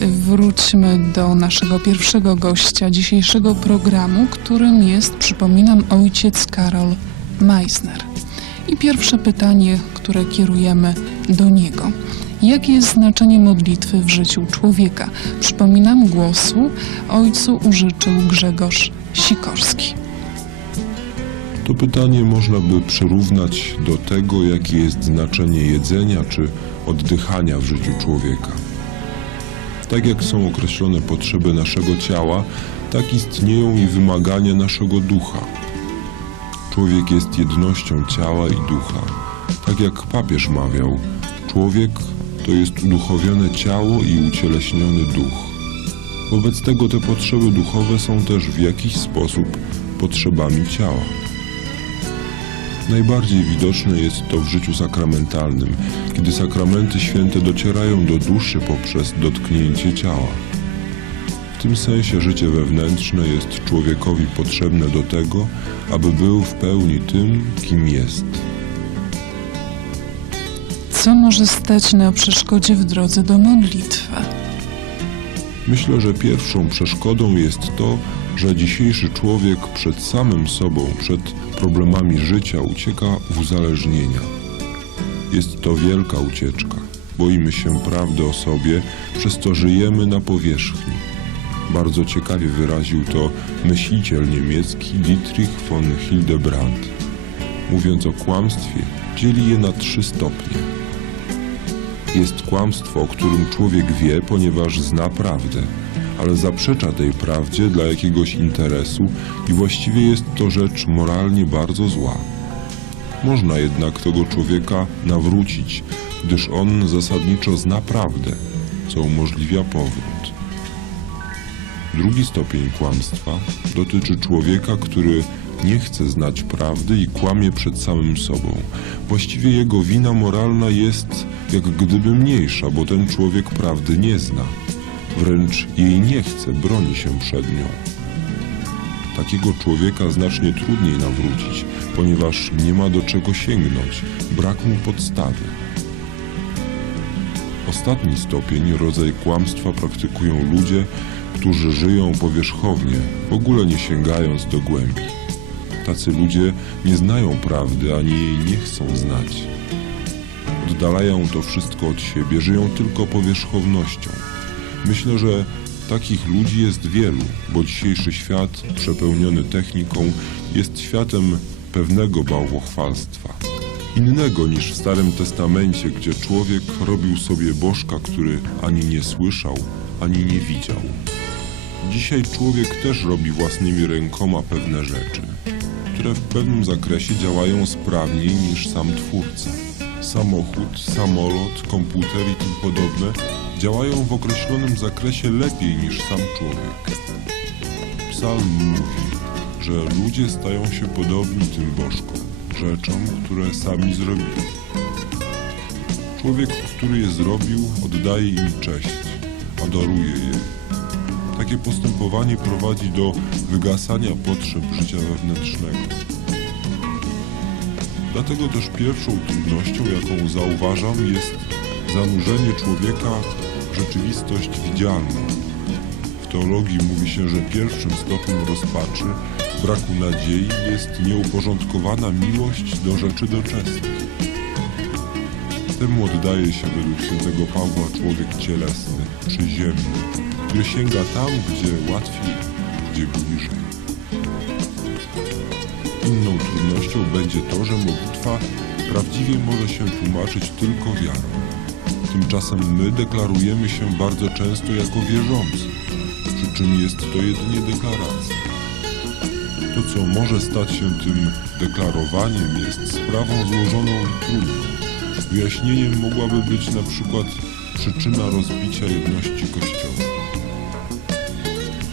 Wróćmy do naszego pierwszego gościa dzisiejszego programu, którym jest, przypominam, ojciec Karol Meissner. I pierwsze pytanie, które kierujemy do niego. Jakie jest znaczenie modlitwy w życiu człowieka? Przypominam, głosu ojcu użyczył Grzegorz Sikorski. To pytanie można by przyrównać do tego, jakie jest znaczenie jedzenia czy oddychania w życiu człowieka. Tak jak są określone potrzeby naszego ciała, tak istnieją i wymagania naszego ducha. Człowiek jest jednością ciała i ducha. Tak jak papież mawiał, człowiek to jest uduchowione ciało i ucieleśniony duch. Wobec tego te potrzeby duchowe są też w jakiś sposób potrzebami ciała. Najbardziej widoczne jest to w życiu sakramentalnym, kiedy sakramenty święte docierają do duszy poprzez dotknięcie ciała. W tym sensie życie wewnętrzne jest człowiekowi potrzebne do tego, aby był w pełni tym, kim jest. Co może stać na przeszkodzie w drodze do modlitwy? Myślę, że pierwszą przeszkodą jest to, że dzisiejszy człowiek przed samym sobą, przed problemami życia ucieka w uzależnienia. Jest to wielka ucieczka. Boimy się prawdy o sobie, przez co żyjemy na powierzchni. Bardzo ciekawie wyraził to myśliciel niemiecki Dietrich von Hildebrand. Mówiąc o kłamstwie, dzieli je na trzy stopnie. Jest kłamstwo, o którym człowiek wie, ponieważ zna prawdę, ale zaprzecza tej prawdzie dla jakiegoś interesu i właściwie jest to rzecz moralnie bardzo zła. Można jednak tego człowieka nawrócić, gdyż on zasadniczo zna prawdę, co umożliwia powrót. Drugi stopień kłamstwa dotyczy człowieka, który nie chce znać prawdy i kłamie przed samym sobą. Właściwie jego wina moralna jest jak gdyby mniejsza, bo ten człowiek prawdy nie zna. Wręcz jej nie chce, broni się przed nią. Takiego człowieka znacznie trudniej nawrócić, ponieważ nie ma do czego sięgnąć, brak mu podstawy. Ostatni stopień, rodzaj kłamstwa praktykują ludzie, którzy żyją powierzchownie, w ogóle nie sięgając do głębi. Tacy ludzie nie znają prawdy, ani jej nie chcą znać. Oddalają to wszystko od siebie, żyją tylko powierzchownością. Myślę, że takich ludzi jest wielu, bo dzisiejszy świat, przepełniony techniką, jest światem pewnego bałwochwalstwa. Innego niż w Starym Testamencie, gdzie człowiek robił sobie bożka, który ani nie słyszał, ani nie widział. Dzisiaj człowiek też robi własnymi rękoma pewne rzeczy, które w pewnym zakresie działają sprawniej niż sam twórca. Samochód, samolot, komputer i tym podobne działają w określonym zakresie lepiej niż sam człowiek. Psalm mówi, że ludzie stają się podobni tym bożkom, rzeczom, które sami zrobili. Człowiek, który je zrobił, oddaje im cześć, adoruje je. Takie postępowanie prowadzi do wygasania potrzeb życia wewnętrznego. Dlatego też pierwszą trudnością, jaką zauważam, jest zanurzenie człowieka w rzeczywistość widzialną. W teologii mówi się, że pierwszym stopniem rozpaczy, braku nadziei jest nieuporządkowana miłość do rzeczy doczesnych. Temu oddaje się według świętego Pawła człowiek cielesny, przyziemny, który sięga tam, gdzie łatwiej, gdzie bliżej. Inną trudnością będzie to, że modlitwa prawdziwie może się tłumaczyć tylko wiarą. Tymczasem my deklarujemy się bardzo często jako wierzący, przy czym jest to jedynie deklaracja. To, co może stać się tym deklarowaniem, jest sprawą złożoną i trudną. Wyjaśnieniem mogłaby być na przykład przyczyna rozbicia jedności Kościoła.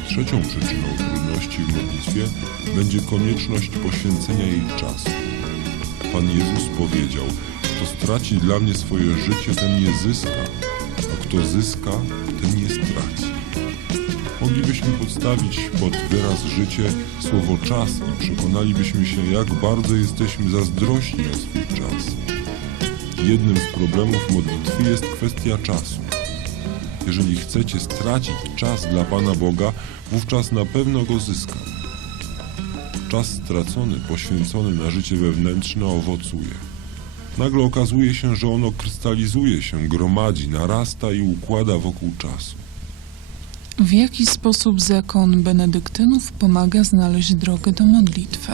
Trzecią przyczyną trudności w modlitwie będzie konieczność poświęcenia jej czasu. Pan Jezus powiedział, kto straci dla mnie swoje życie, ten je zyska, a kto zyska, ten je straci. Moglibyśmy podstawić pod wyraz życie słowo czas i przekonalibyśmy się, jak bardzo jesteśmy zazdrośni o swój czas. Jednym z problemów modlitwy jest kwestia czasu. Jeżeli chcecie stracić czas dla Pana Boga, wówczas na pewno go zyska. Czas stracony, poświęcony na życie wewnętrzne owocuje. Nagle okazuje się, że ono krystalizuje się, gromadzi, narasta i układa wokół czasu. W jaki sposób zakon benedyktynów pomaga znaleźć drogę do modlitwy?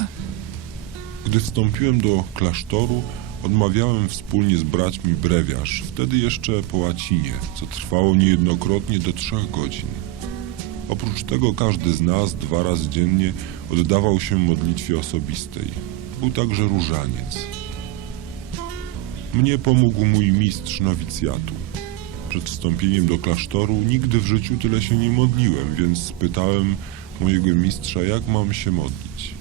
Gdy wstąpiłem do klasztoru, odmawiałem wspólnie z braćmi brewiarz, wtedy jeszcze po łacinie, co trwało niejednokrotnie do trzech godzin. Oprócz tego każdy z nas dwa razy dziennie oddawał się modlitwie osobistej. Był także różaniec. Mnie pomógł mój mistrz nowicjatu. Przed wstąpieniem do klasztoru nigdy w życiu tyle się nie modliłem, więc spytałem mojego mistrza, jak mam się modlić.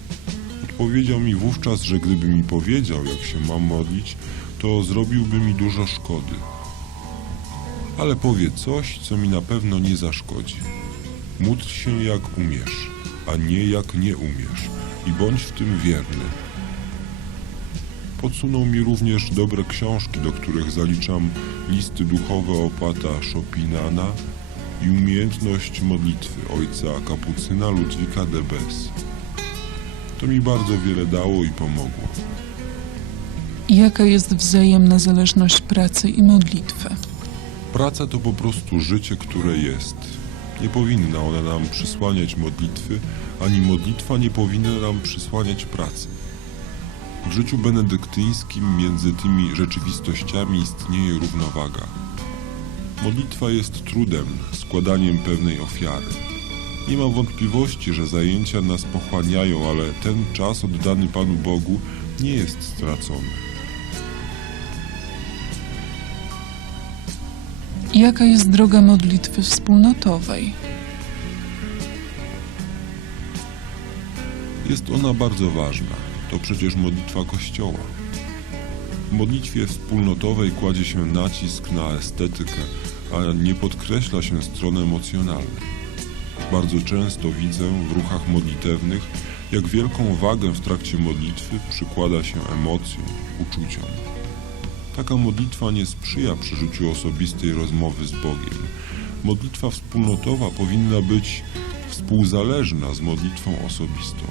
Odpowiedział mi wówczas, że gdyby mi powiedział, jak się mam modlić, to zrobiłby mi dużo szkody. Ale powie coś, co mi na pewno nie zaszkodzi. Módl się jak umiesz, a nie jak nie umiesz i bądź w tym wierny. Podsunął mi również dobre książki, do których zaliczam listy duchowe opata Chopinana i umiejętność modlitwy ojca kapucyna Ludwika de Bes. To mi bardzo wiele dało i pomogło. Jaka jest wzajemna zależność pracy i modlitwy? Praca to po prostu życie, które jest. Nie powinna ona nam przysłaniać modlitwy, ani modlitwa nie powinna nam przysłaniać pracy. W życiu benedyktyńskim między tymi rzeczywistościami istnieje równowaga. Modlitwa jest trudem, składaniem pewnej ofiary. Nie mam wątpliwości, że zajęcia nas pochłaniają, ale ten czas oddany Panu Bogu nie jest stracony. Jaka jest droga modlitwy wspólnotowej? Jest ona bardzo ważna. To przecież modlitwa Kościoła. W modlitwie wspólnotowej kładzie się nacisk na estetykę, a nie podkreśla się strony emocjonalnej. Bardzo często widzę w ruchach modlitewnych, jak wielką wagę w trakcie modlitwy przykłada się emocjom, uczuciom. Taka modlitwa nie sprzyja przeżyciu osobistej rozmowy z Bogiem. Modlitwa wspólnotowa powinna być współzależna z modlitwą osobistą.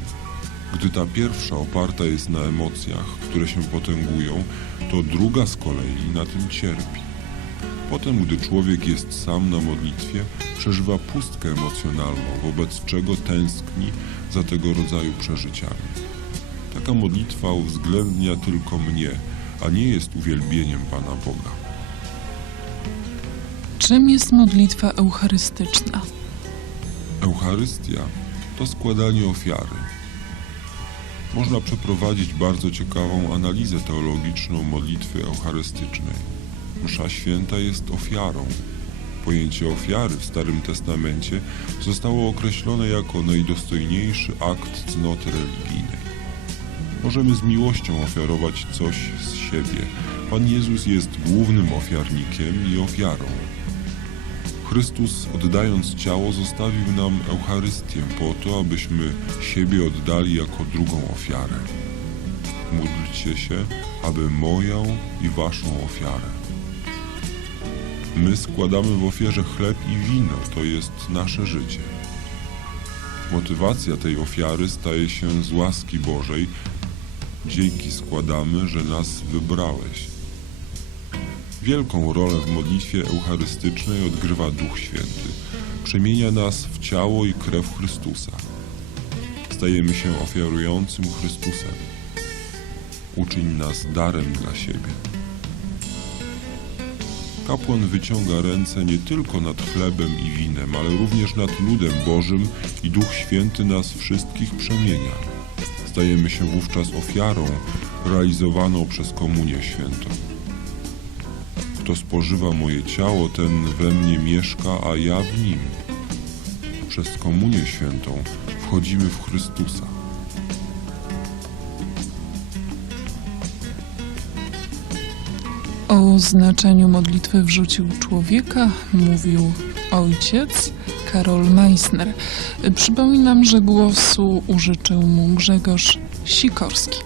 Gdy ta pierwsza oparta jest na emocjach, które się potęgują, to druga z kolei na tym cierpi. Potem, gdy człowiek jest sam na modlitwie, przeżywa pustkę emocjonalną, wobec czego tęskni za tego rodzaju przeżyciami. Taka modlitwa uwzględnia tylko mnie, a nie jest uwielbieniem Pana Boga. Czym jest modlitwa eucharystyczna? Eucharystia to składanie ofiary. Można przeprowadzić bardzo ciekawą analizę teologiczną modlitwy eucharystycznej. Msza święta jest ofiarą. Pojęcie ofiary w Starym Testamencie zostało określone jako najdostojniejszy akt cnoty religijnej. Możemy z miłością ofiarować coś z siebie. Pan Jezus jest głównym ofiarnikiem i ofiarą. Chrystus, oddając ciało, zostawił nam Eucharystię po to, abyśmy siebie oddali jako drugą ofiarę. Módlcie się, aby moją i waszą ofiarę. My składamy w ofierze chleb i wino, to jest nasze życie. Motywacja tej ofiary staje się z łaski Bożej. Dzięki składamy, że nas wybrałeś. Wielką rolę w modlitwie eucharystycznej odgrywa Duch Święty. Przemienia nas w ciało i krew Chrystusa. Stajemy się ofiarującym Chrystusem. Uczyń nas darem dla siebie. Kapłan wyciąga ręce nie tylko nad chlebem i winem, ale również nad ludem Bożym i Duch Święty nas wszystkich przemienia. Stajemy się wówczas ofiarą realizowaną przez Komunię Świętą. Kto spożywa moje ciało, ten we mnie mieszka, a ja w nim. Przez Komunię Świętą wchodzimy w Chrystusa. O znaczeniu modlitwy w życiu człowieka mówił ojciec Karol Meissner. Przypominam, że głosu użyczył mu Grzegorz Sikorski.